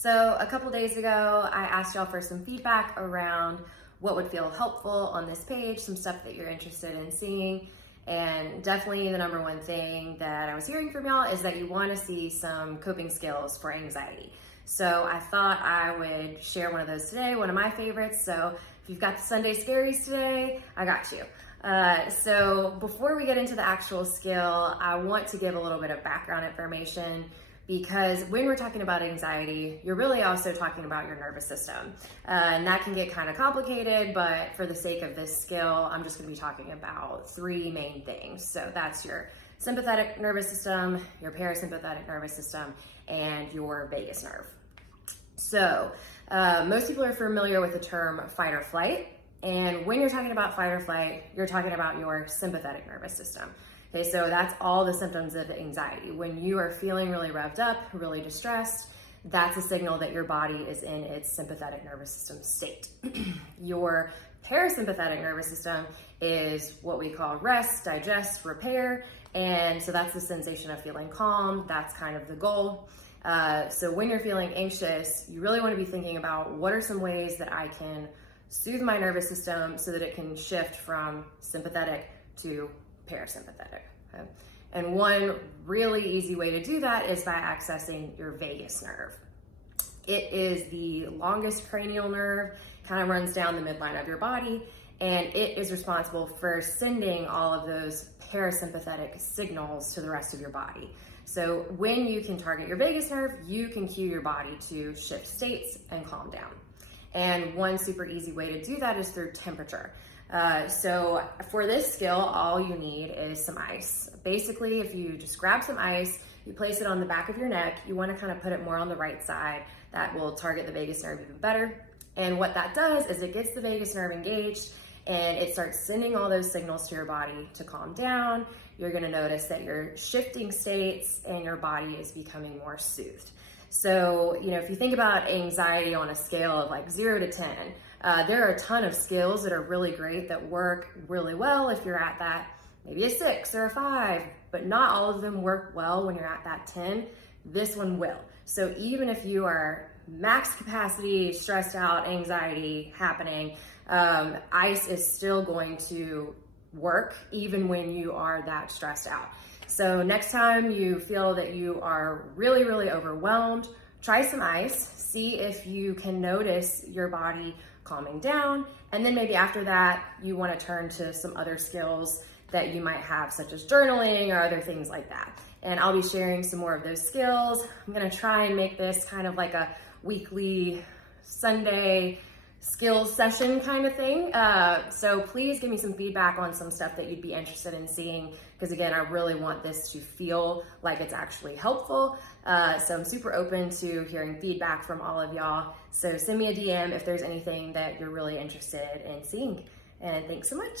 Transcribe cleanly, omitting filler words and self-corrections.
So a couple days ago, I asked y'all for some feedback around what would feel helpful on this page, some stuff that you're interested in seeing. And definitely the number one thing that I was hearing from y'all is that you want to see some coping skills for anxiety. So I thought I would share one of those today, one of my favorites. So if you've got the Sunday Scaries today, I got you. So before we get into the actual skill, I want to give a little bit of background information, because when we're talking about anxiety, you're really also talking about your nervous system. And that can get kind of complicated, but for the sake of this skill, I'm just gonna be talking about three main things. So that's your sympathetic nervous system, your parasympathetic nervous system, and your vagus nerve. So most people are familiar with the term fight or flight. And when you're talking about fight or flight, you're talking about your sympathetic nervous system. Okay, so that's all the symptoms of anxiety. When you are feeling really revved up, really distressed, that's a signal that your body is in its sympathetic nervous system state. Your parasympathetic nervous system is what we call rest, digest, repair. And so that's the sensation of feeling calm. That's kind of the goal. So when you're feeling anxious, you really want to be thinking about what are some ways that I can soothe my nervous system so that it can shift from sympathetic to parasympathetic. Okay? And one really easy way to do that is by accessing your vagus nerve. It is the longest cranial nerve, kind of runs down the midline of your body, and it is responsible for sending all of those parasympathetic signals to the rest of your body. So when you can target your vagus nerve, you can cue your body to shift states and calm down. And one super easy way to do that is through temperature. So for this skill, all you need is some ice. Basically, if you just grab some ice, you place it on the back of your neck, you want to kind of put it more on the right side. That will target the vagus nerve even better. And what that does is it gets the vagus nerve engaged and it starts sending all those signals to your body to calm down. You're going to notice that you're shifting states and your body is becoming more soothed. So, if you think about anxiety on a scale of like 0 to 10, there are a ton of skills that are really great that work really well if you're at that maybe a 6 or a 5, but not all of them work well when you're at that 10. This one will. So even if you are max capacity, stressed out, anxiety happening, ice is still going to work even when you are that stressed out. So next time you feel that you are really, really overwhelmed, try some ice, see if you can notice your body calming down. And then maybe after that, you want to turn to some other skills that you might have, such as journaling or other things like that. And I'll be sharing some more of those skills. I'm going to try and make this kind of like a weekly Sunday skills session kind of thing. So please give me some feedback on some stuff that you'd be interested in seeing, because again, I really want this to feel like it's actually helpful. So I'm super open to hearing feedback from all of y'all. So send me a DM if there's anything that you're really interested in seeing. And thanks so much.